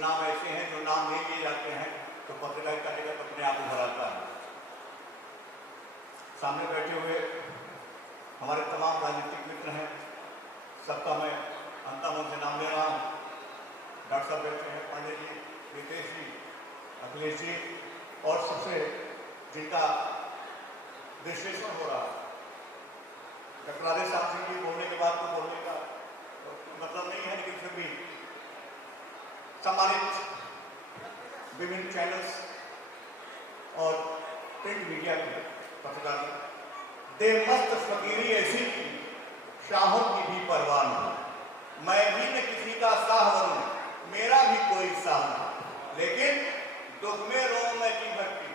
नाम ऐसे हैं जो नाम नहीं लिए जाते हैं तो पत्रकारिता जगत अपने आप उभर आता है। सामने बैठे हुए हमारे तमाम राजनीतिक मित्र हैं, सबका मैं अंतम से नाम ले रहा हूँ। डॉक्टर साहब बैठे हैं, पांडे जी, रितेश जी, अखिलेश जी, और सबसे जिनका विश्लेषण हो रहा है डॉक्टर राधे श्याम सिंह जी। बोलने के बाद तो बोलने का तो मतलब नहीं है, लेकिन फिर भी सम्मानित विभिन्न चैनल्स और प्रिंट मीडिया के पत्रकार, देवमस्त फकीरी ऐसी की शाहों की भी परवाह नहीं। मैं भी न किसी का शाह बनूं, मेरा भी कोई शाह नहीं, लेकिन दुख में रो मैं की भरती,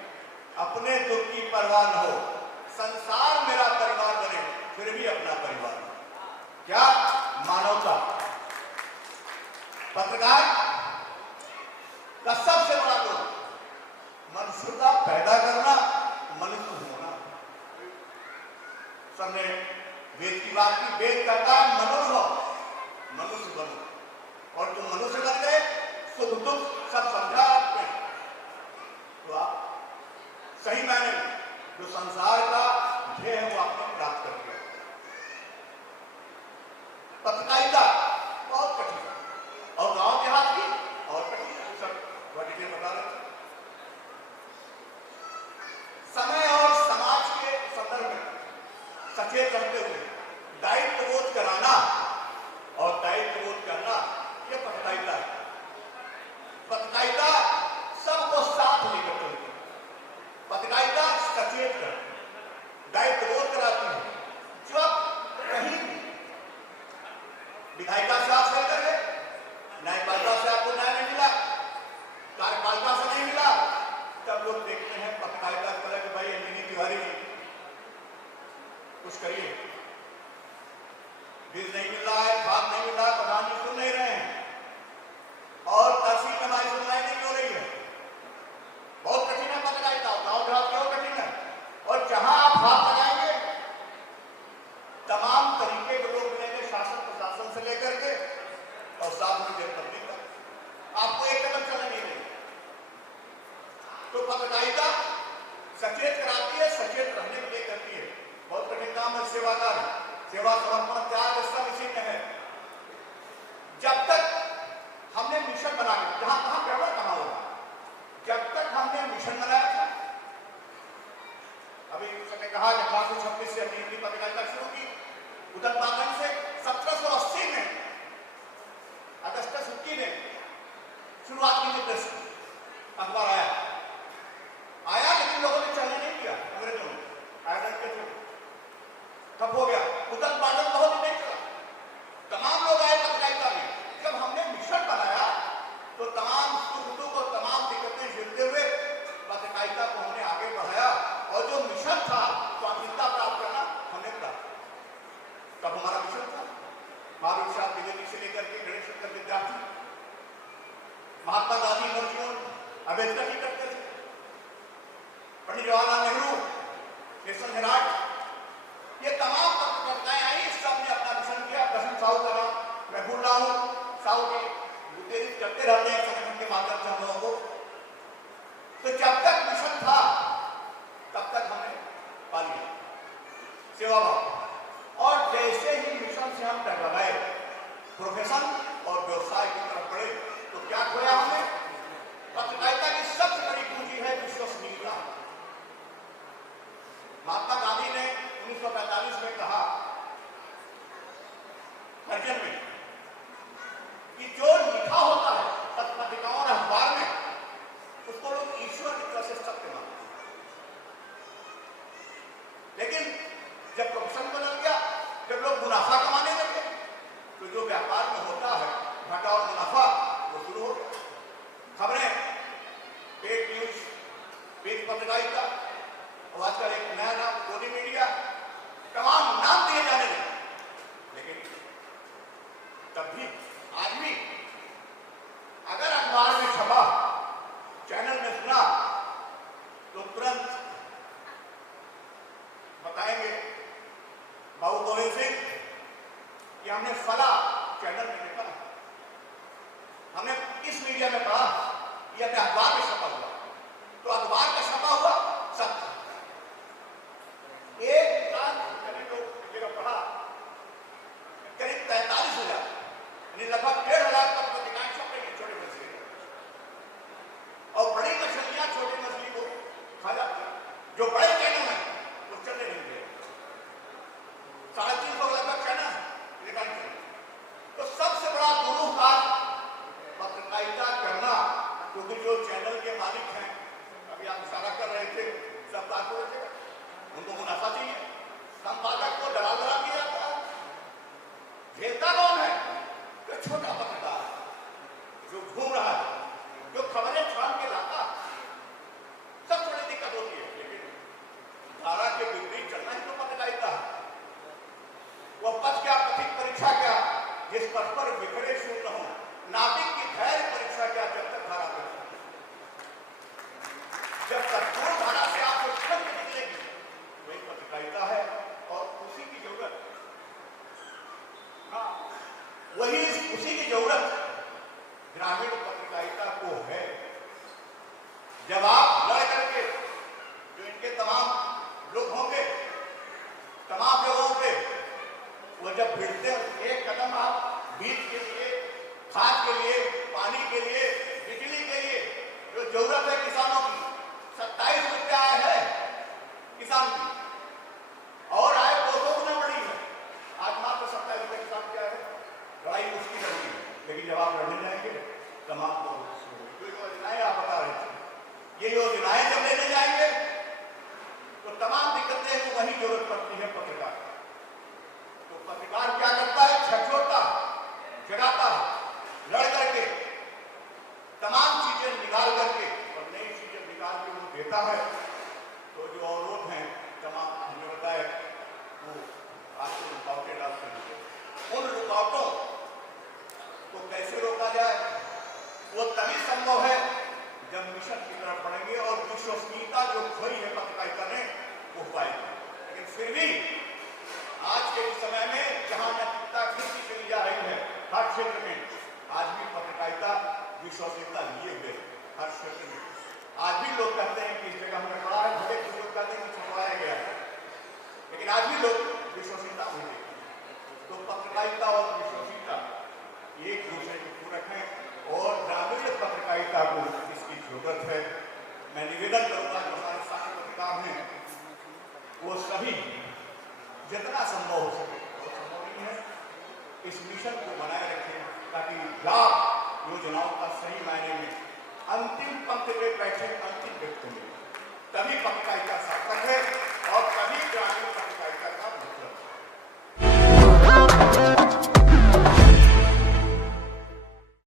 अपने दुख की परवाह न हो। संसार मेरा परिवार बने, फिर भी अपना परिवार नहीं। क्या मानवता! पत्रकार का सबसे बड़ा गुण मनुष्यता पैदा करना, मनुष्य होना। सबने वेद की बात की, वेद कहता है मनुष्य हो, मनुष्य बनो, और तुम मनुष्य बन गए, सुख दुख सब समझा आपने, तो आप सही मायने में जो संसार का ध्येय है वो आपने प्राप्त कर लिया। पत्रकारिता बहुत कठिन है, और गांव देहात की और कठिन है, सब डिटेल बता रहे थे। समय और समाज के संदर्भ में सचेत रहते हुए दायित्व बोध कराना और दायित्व बोध करना, यह पत्रकारिता है। पत्रकारिता सबको साथ लेकर चलती है, पत्रकारिता सचेत कर दायित्व बोध कराती है। जब कहीं विधायिका से आप लेकर गए, न्यायपालिका से आपको न्याय नहीं मिला, कार्यपालिका से नहीं मिला, तब लोग देखते हैं पत्रकारिता करें कि भाई अंजनी तिवारी जी कुछ करिए, बिल नहीं मिल रहा है, भाग नहीं मिल रहा है, प्रधान जी सुन नहीं रहे हैं, और तहसील में हमारी सुनवाई नहीं हो रही है। बहुत कठिन है पत्रकारिता, गाँव देहात की और कठिन है। और जहां आप हाथ लगाएंगे तमाम तरीके के लोग मिलेंगे, शासन प्रशासन से लेकर के और साथ में जनप्रतिनिधि तक, आपको एक कदम चलने नहीं देंगे। तो पत्रकारिता सचेत कराती है, सचेत रहने के लिए करती है। बहुत कठिन काम है सेवा कार्य, सेवा समर्पण त्याग सब इसी में है। जब तक हमने मिशन बना के, जहां कहां गड़बड़ कहां होगा, जब तक हमने मिशन बनाया था, अभी सबने कहा कि 1826 से हमने हिंदी पत्रकारिता शुरू की, उधर पागन से 1780 में अगस्टस हुक्की ने शुरुआत की थी, प्रेस अखबार आया, लेकिन लोगों ने चलने नहीं दिया, अंग्रेजों ने आयरलैंड के थ्रू ठप हो गया, उधर पागन बहुत नहीं चला, तमाम लोग आए पत्रकारिता में। जब हमने मिशन बनाया तो तमाम सुख दुख और तमाम दिक्कतें झेलते हुए पत्रकारिता को हमने आगे बढ़ाया, और जो मिशन था स्वाधीनता प्राप्त करना, हमने प्राप्त किया। तब हमारा मिशन था महावीर प्रसाद द्विवेदी से लेकर के गणेश शंकर विद्यार्थी, महात्मा गांधी, नवजीवन अम्बेडकर जी करते थे, पंडित जवाहरलाल नेहरू, नेशनल हेराल्ड, ये तमाम पत्रकारिताएं आई, सबने अपना मिशन किया। दर्शन साहू का नाम मैं भूल रहा हूँ, साहू के उत्तेजित करते रहते हैं संगठन के माध्यम से हम लोगों को। तो जब तक मिशन था तब तक हमने पा लिया सेवा भाव, और जैसे ही मिशन से हम टकराए, प्रोफेशन और व्यवसाय की तरफ बढ़े, तो क्या खोया हमने? पत्रकारिता की सबसे बड़ी पूंजी है विश्वसनीयता। महात्मा गांधी ने 1945 में कहा हरिजन में कि जो लिखा होता है किस मीडिया में पढ़ा, ये अपने अखबार में छपा हुआ, तो अखबार में छपा हुआ सत्य। एक लाख जगह पढ़ा, करीब 43,000 यानी लगभग 1,500,000 तक पत्रिकाएं छप रही है छोटे मछली, और बड़ी मछलियां छोटी मछली को खा जाती है। जो बड़े चैनल है वो चलने नहीं दे, 350 लगभग चैनल है, तो सबसे बड़ा गुरु काज पत्रकारिता करना, क्योंकि जो चैनल के मालिक हैं, अभी आप इशारा कर रहे थे, सब कारपोरेट है, उनको मुनाफा चाहिए, संपादक को दलाल बना दिया जाता है। झेलता कौन है? जो छोटा पत्रकार जो घूम रहा है, जो खबरें छान के लाता, सब थोड़ी दिक्कत होती है, लेकिन धारा के विपरीत चलना ही तो पत्रकारिता है। वह पथ क्या, पथिक परीक्षा क्या, जिस पथ पर बिखरे शून्य हो, नाविक की धैर्य परीक्षा क्या, जब तक धारा पर, जब तक पूर्ण धारा से आपको छन निकलेगी, वही पत्रकारिता है। और उसी की जरूरत, हाँ वही उसी की जरूरत ग्रामीण पत्रकारिता को है। जब आप लड़ करके, जो इनके तमाम लोग होंगे, तमाम लोगों पे वो जब भिड़ते हैं, एक कदम आप बीज के लिए, खाद के लिए, पानी के लिए, बिजली के लिए, जो जरूरत है किसानों की, 27 रुपया आय है किसान की, और आय 200 गुना बढ़ी है। आज मात्र 27 रुपये किसान क्या है, लड़ाई उसकी लड़नी है। लेकिन जब आप लड़ने जाएंगे, तमाम जो योजनाएं आप बता रहे थे, ये योजनाएं जब लेने जाएंगे तो तमाम दिक्कतें को वही जरूरत पड़ती है पत्रकार। तो पत्रकार क्या करता है? छछोड़ता है, जगाता है, लड़ करके, तमाम चीजें निकाल करके, और नई चीजें निकाल के वो देता है। तो जो अवरोध हैं तमाम हमने बताया, वो आपको रुकावटें डालते हैं। उन रुकावटों को कैसे रोका जाए, वो तभी संभव है जब मिशन की तरफ बढ़ेंगे और विश्वसनीयता जो खोई है पत्रकारिता ने वो पाएगी। लेकिन फिर भी आज के इस समय में जहां नैतिकता गिरती चली जा रही है हर क्षेत्र में, आज भी पत्रकारिता विश्वसनीयता लिए हुए हर क्षेत्र में। आज भी लोग कहते हैं कि इस जगह हमने पढ़ा है, भले कुछ लोग कहते हैं कि छपवाया गया है, लेकिन आज भी लोग विश्वसनीयता नहीं देते। तो पत्रकारिता और विश्वसनीयता एक दूसरे के पूरक हैं, और ग्रामीण पत्रकारिता को इसकी जरूरत है। मैं निवेदन करूंगा जो हमारे साथी पत्रकार हैं, वो सभी जितना संभव हो सके, वो संभव नहीं है, इस मिशन को बनाए रखें, ताकि लाभ योजनाओं का सही मायने में अंतिम पंक्ति में बैठे अंतिम व्यक्ति में, तभी पत्रकारिता सार्थक है।